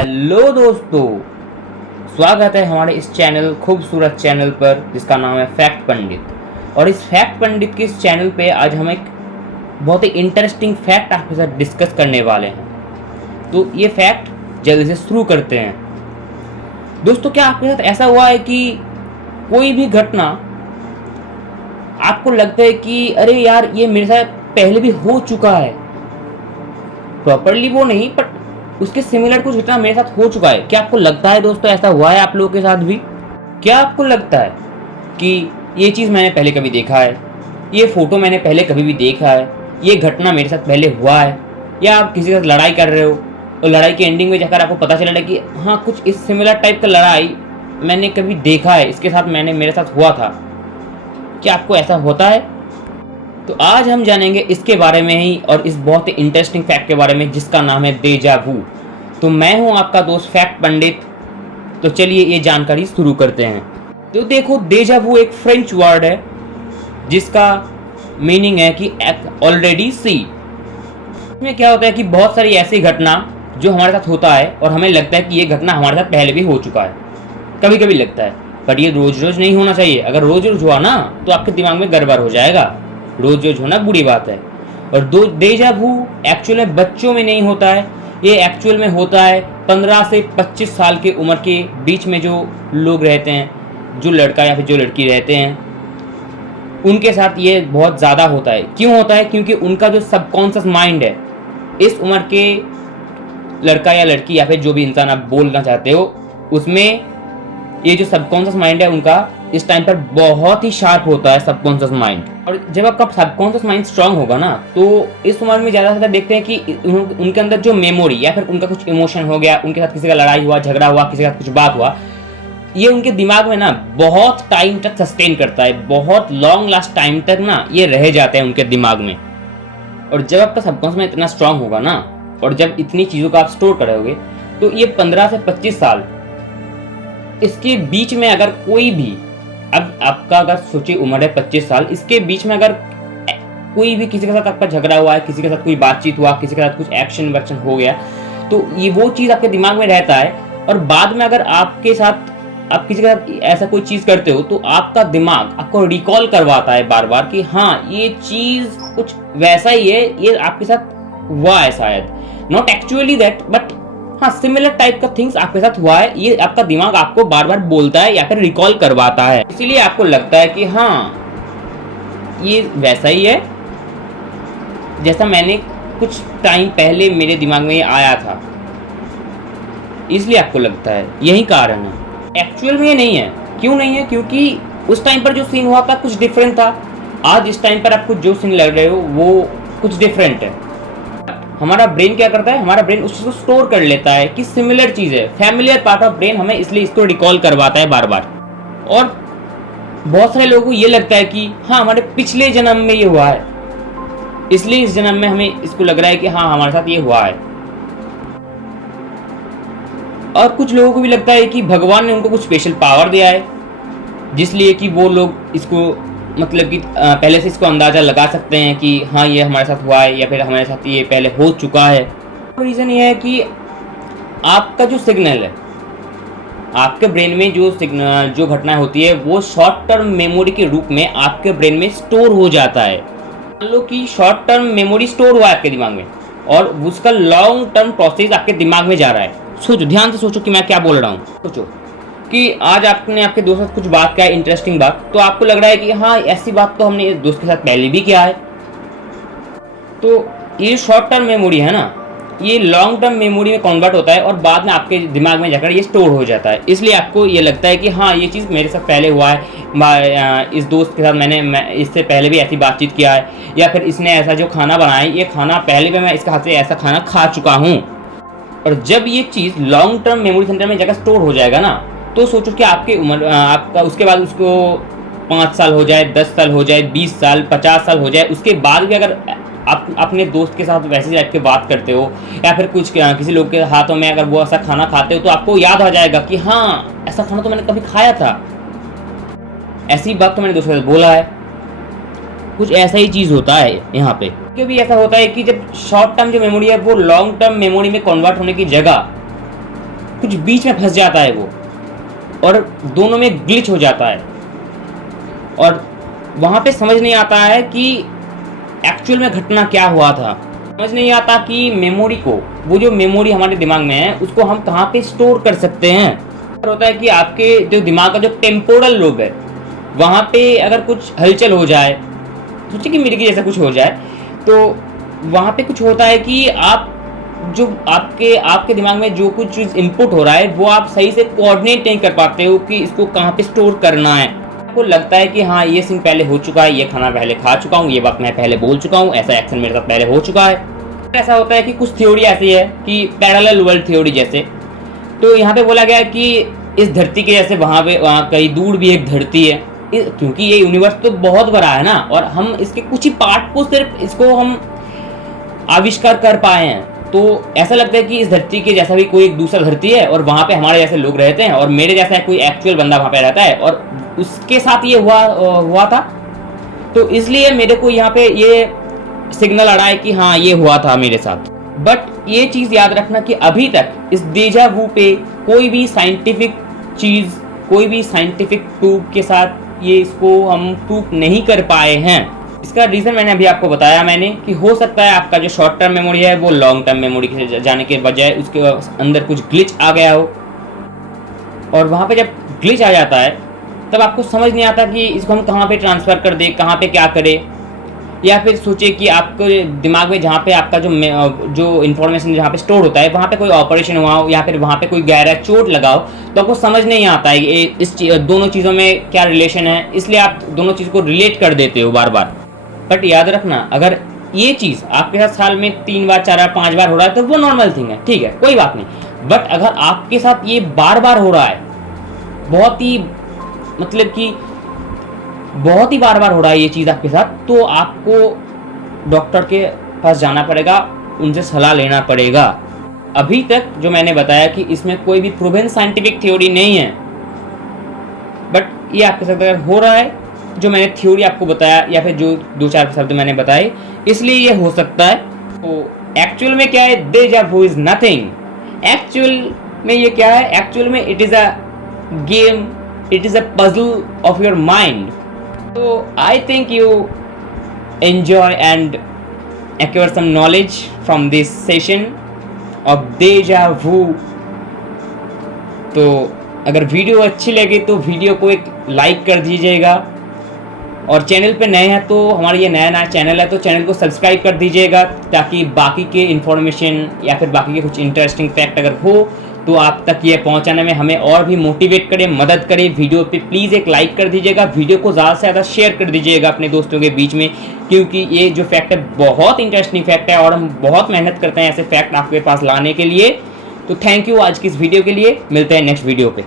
Hello दोस्तों, स्वागत है हमारे इस चैनल खूबसूरत चैनल पर जिसका नाम है फैक्ट पंडित। और इस फैक्ट पंडित के इस चैनल पे आज हम एक बहुत ही इंटरेस्टिंग फैक्ट आपके साथ डिस्कस करने वाले हैं। तो ये फैक्ट जल्दी से शुरू करते हैं। दोस्तों, क्या आपके साथ ऐसा हुआ है कि कोई भी घटना आपको लगता है कि अरे यार ये मेरे साथ पहले भी हो चुका है, प्रॉपरली वो नहीं बट उसके सिमिलर कुछ घटना मेरे साथ हो चुका है? क्या आपको लगता है दोस्तों ऐसा हुआ है आप लोगों के साथ भी? क्या आपको लगता है कि ये चीज़ मैंने पहले कभी देखा है, ये फोटो मैंने पहले कभी भी देखा है, ये घटना मेरे साथ पहले हुआ है? या आप किसी के साथ लड़ाई कर रहे हो और लड़ाई के एंडिंग में जाकर आपको पता चला कि हाँ कुछ इस सिमिलर टाइप का लड़ाई मैंने कभी देखा है, इसके साथ मेरे साथ हुआ था? क्या आपको ऐसा होता है? तो आज हम जानेंगे इसके बारे में ही और इस बहुत ही इंटरेस्टिंग फैक्ट के बारे में जिसका नाम है डेजा वू। तो मैं हूं आपका दोस्त फैक्ट पंडित। तो चलिए ये जानकारी शुरू करते हैं। तो देखो, डेजा वू एक फ्रेंच वर्ड है जिसका मीनिंग है कि ऑलरेडी सी। इसमें क्या होता है कि बहुत सारी ऐसी घटना जो हमारे साथ होता है और हमें लगता है कि ये घटना हमारे साथ पहले भी हो चुका है, कभी कभी लगता है, पर ये रोज रोज नहीं होना चाहिए। अगर रोज रोज हुआ ना तो आपके दिमाग में गड़बड़ हो जाएगा। रोज रोज होना बुरी बात है। और डेजा वू एक्चुअल में बच्चों में नहीं होता है, ये एक्चुअल में होता है 15 से 25 साल की उम्र के बीच में जो लोग रहते हैं, जो लड़का या फिर जो लड़की रहते हैं, उनके साथ ये बहुत ज़्यादा होता है। क्यों होता है? क्योंकि उनका जो सबकॉन्शियस माइंड है, इस उम्र के लड़का या लड़की या फिर जो भी इंसान आप बोलना चाहते हो, उसमें ये जो सबकॉन्शियस माइंड है उनका इस टाइम पर बहुत ही शार्प होता है सबकॉन्शियस माइंड। और जब आपका सबकॉन्शियस माइंड स्ट्रांग होगा ना, तो इस उम्र में ज़्यादा से ज़्यादा देखते हैं कि उनके अंदर जो मेमोरी या फिर उनका कुछ इमोशन हो गया, उनके साथ किसी का लड़ाई हुआ, झगड़ा हुआ, किसी का कुछ बात हुआ, ये उनके दिमाग में ना बहुत टाइम तक सस्टेन करता है, बहुत लॉन्ग लास्ट टाइम तक ना ये रह जाते हैं उनके दिमाग में। और जब आपका सबकॉन्शियस माइंड इतना स्ट्रांग होगा ना, और जब इतनी चीज़ों का आप स्टोर करोगे, तो ये 15 से 25 साल इसके बीच में अगर कोई भी, अब आपका अगर सोचिए उम्र है 25 साल, इसके बीच में अगर कोई भी किसी के साथ आपका झगड़ा हुआ है, किसी के साथ कोई बातचीत हुआ, किसी के साथ कुछ एक्शन वैक्शन हो गया, तो ये वो चीज़ आपके दिमाग में रहता है। और बाद में अगर आपके साथ आप किसी के साथ ऐसा कोई चीज़ करते हो, तो आपका दिमाग आपको रिकॉल करवाता है बार बार कि हाँ ये चीज़ कुछ वैसा ही है, ये आपके साथ हुआ है शायद, नॉट एक्चुअली दैट बट हाँ सिमिलर टाइप का थिंग्स आपके साथ हुआ है। ये आपका दिमाग आपको बार बार बोलता है या फिर रिकॉल करवाता है, इसीलिए आपको लगता है कि हाँ ये वैसा ही है जैसा मैंने कुछ टाइम पहले मेरे दिमाग में ये आया था, इसलिए आपको लगता है। यही कारण है। एक्चुअल में ये नहीं है। क्यों नहीं है? क्योंकि उस टाइम पर जो सीन हुआ था कुछ डिफरेंट था, आज इस टाइम पर आपको जो सीन लग रहे हो वो कुछ डिफरेंट है। हमारा ब्रेन क्या करता है, हमारा ब्रेन उस चीज़ को स्टोर कर लेता है कि सिमिलर चीज़ है, फैमिलियर पार्ट ऑफ ब्रेन हमें इसलिए इसको रिकॉल करवाता है बार बार। और बहुत सारे लोगों को ये लगता है कि हाँ हमारे पिछले जन्म में ये हुआ है, इसलिए इस जन्म में हमें इसको लग रहा है कि हाँ हमारे साथ ये हुआ है। और कुछ लोगों को भी लगता है कि भगवान ने उनको कुछ स्पेशल पावर दिया है, जिसलिए कि वो लोग इसको मतलब कि पहले से इसको अंदाज़ा लगा सकते हैं कि हाँ ये हमारे साथ हुआ है या फिर हमारे साथ ये पहले हो चुका है। रीज़न ये है कि आपका जो सिग्नल है, आपके ब्रेन में जो घटनाएं होती है वो शॉर्ट टर्म मेमोरी के रूप में आपके ब्रेन में स्टोर हो जाता है। मान लो कि शॉर्ट टर्म मेमोरी स्टोर हुआ है आपके दिमाग में और उसका लॉन्ग टर्म प्रोसेस आपके दिमाग में जा रहा है। सोचो, ध्यान से सोचो कि मैं क्या बोल रहा हूँ। सोचो कि आज आपने आपके दोस्त के साथ कुछ बात किया, इंटरेस्टिंग बात, तो आपको लग रहा है कि हाँ ऐसी बात तो हमने दोस्त के साथ पहले भी किया है। तो ये शॉर्ट टर्म मेमोरी है ना, ये लॉन्ग टर्म मेमोरी में कन्वर्ट होता है और बाद में आपके दिमाग में जाकर ये स्टोर हो जाता है। इसलिए आपको ये लगता है कि हाँ ये चीज़ मेरे साथ पहले हुआ है, इस दोस्त के साथ मैं इससे पहले भी ऐसी बातचीत किया है, या फिर इसने ऐसा जो खाना बनाया ये खाना पहले भी मैं इसके हाथ से ऐसा खाना खा चुका हूँ। और जब ये चीज़ लॉन्ग टर्म मेमोरी सेंटर में जाकर स्टोर हो जाएगा ना, तो सोचो कि आपकी उम्र आपका उसके बाद उसको 5 साल हो जाए, 10 साल हो जाए, 20 साल, 50 साल हो जाए, उसके बाद भी अगर आप अपने दोस्त के साथ वैसे टाइप की बात करते हो या फिर कुछ किसी लोग के हाथों में अगर वो ऐसा खाना खाते हो, तो आपको याद आ जाएगा कि हाँ ऐसा खाना तो मैंने कभी खाया था, ऐसी बात तो मैंने दोस्त के साथ बोला है। कुछ ऐसा ही चीज़ होता है यहाँ पे। क्योंकि ऐसा होता है कि जब शॉर्ट टर्म जो मेमोरी है वो लॉन्ग टर्म मेमोरी में कन्वर्ट होने की जगह कुछ बीच में फंस जाता है वो, और दोनों में ग्लिच हो जाता है, और वहाँ पे समझ नहीं आता है कि एक्चुअल में घटना क्या हुआ था। समझ नहीं आता कि मेमोरी को, वो जो मेमोरी हमारे दिमाग में है उसको हम कहाँ पे स्टोर कर सकते हैं। होता है कि आपके जो दिमाग का जो टेम्पोरल लोब है वहाँ पे अगर कुछ हलचल हो जाए, सोचिए कि मिर्गी जैसा कुछ हो जाए, तो वहाँ पे कुछ होता है कि आप जो आपके दिमाग में जो कुछ चीज़ इनपुट हो रहा है वो आप सही से कोऑर्डिनेट नहीं कर पाते हो कि इसको कहाँ पे स्टोर करना है। आपको लगता है कि हाँ ये सीन पहले हो चुका है, ये खाना पहले खा चुका हूँ, ये बात मैं पहले बोल चुका हूँ, ऐसा एक्शन मेरे साथ पहले हो चुका है। ऐसा होता है कि कुछ थ्योरी ऐसी है कि पैरेलल वर्ल्ड थ्योरी जैसे, तो यहाँ पे बोला गया है कि इस धरती के जैसे वहाँ कहीं दूर भी एक धरती है, क्योंकि ये यूनिवर्स तो बहुत बड़ा है ना, और हम इसके कुछ ही पार्ट को सिर्फ इसको हम आविष्कार कर पाए हैं। तो ऐसा लगता है कि इस धरती के जैसा भी कोई एक दूसरा धरती है और वहाँ पे हमारे जैसे लोग रहते हैं, और मेरे जैसा कोई एक्चुअल बंदा वहाँ पे रहता है और उसके साथ ये हुआ था। तो इसलिए मेरे को यहाँ पे ये सिग्नल आ रहा है कि हाँ ये हुआ था मेरे साथ। बट ये चीज़ याद रखना कि अभी तक इस डेजा वू पे कोई भी साइंटिफिक चीज़, कोई भी साइंटिफिक प्रूफ के साथ ये इसको हम प्रूफ नहीं कर पाए हैं। इसका रीज़न मैंने अभी आपको बताया मैंने कि हो सकता है आपका जो शॉर्ट टर्म मेमोरी है वो लॉन्ग टर्म मेमोरी के जाने के बजाय उसके अंदर कुछ ग्लिच आ गया हो, और वहाँ पे जब ग्लिच आ जाता है तब आपको समझ नहीं आता कि इसको हम कहाँ पे ट्रांसफ़र कर दें, कहाँ पे क्या करें। या फिर सोचिए कि आपको दिमाग में जहाँ पे आपका जो इन्फॉर्मेशन जहाँ पे स्टोर होता है वहाँ पे कोई ऑपरेशन हुआ हो, या फिर वहाँ पे कोई गहरा चोट लगा हो, तो आपको समझ नहीं आता है इस दोनों चीज़ों में क्या रिलेशन है, इसलिए आप दोनों चीज़ को रिलेट कर देते हो बार बार। बट याद रखना, अगर ये चीज़ आपके साथ साल में 3 बार 4 बार 5 बार हो रहा है तो वो नॉर्मल थिंग है, ठीक है, कोई बात नहीं। बट अगर आपके साथ ये बार बार हो रहा है, बहुत ही मतलब कि बहुत ही बार बार हो रहा है ये चीज़ आपके साथ, तो आपको डॉक्टर के पास जाना पड़ेगा, उनसे सलाह लेना पड़ेगा। अभी तक जो मैंने बताया कि इसमें कोई भी प्रूवन साइंटिफिक थ्योरी नहीं है, बट ये आपके साथ अगर हो रहा है, जो मैंने थ्योरी आपको बताया या फिर जो 2-4 शब्द मैंने बताए, इसलिए ये हो सकता है। तो एक्चुअल में क्या है, डेजा वू इज नथिंग। एक्चुअल में ये क्या है, एक्चुअल में it is a game, it is a puzzle of your mind. So I think you enjoy and acquire some knowledge from this session of deja vu। तो अगर वीडियो अच्छी लगे तो वीडियो को एक लाइक कर दीजिएगा, और चैनल पे नए हैं तो हमारा ये नया चैनल है तो चैनल को सब्सक्राइब कर दीजिएगा, ताकि बाकी के इन्फॉर्मेशन या फिर बाकी के कुछ इंटरेस्टिंग फैक्ट अगर हो तो आप तक ये पहुंचाने में हमें और भी मोटिवेट करे, मदद करे। वीडियो पे प्लीज़ एक लाइक कर दीजिएगा, वीडियो को ज़्यादा से ज़्यादा शेयर कर दीजिएगा अपने दोस्तों के बीच में, क्योंकि ये जो फैक्ट है बहुत इंटरेस्टिंग फैक्ट है और हम बहुत मेहनत करते हैं ऐसे फैक्ट आपके पास लाने के लिए। तो थैंक यू आज की इस वीडियो के लिए, मिलते हैं नेक्स्ट वीडियो पे।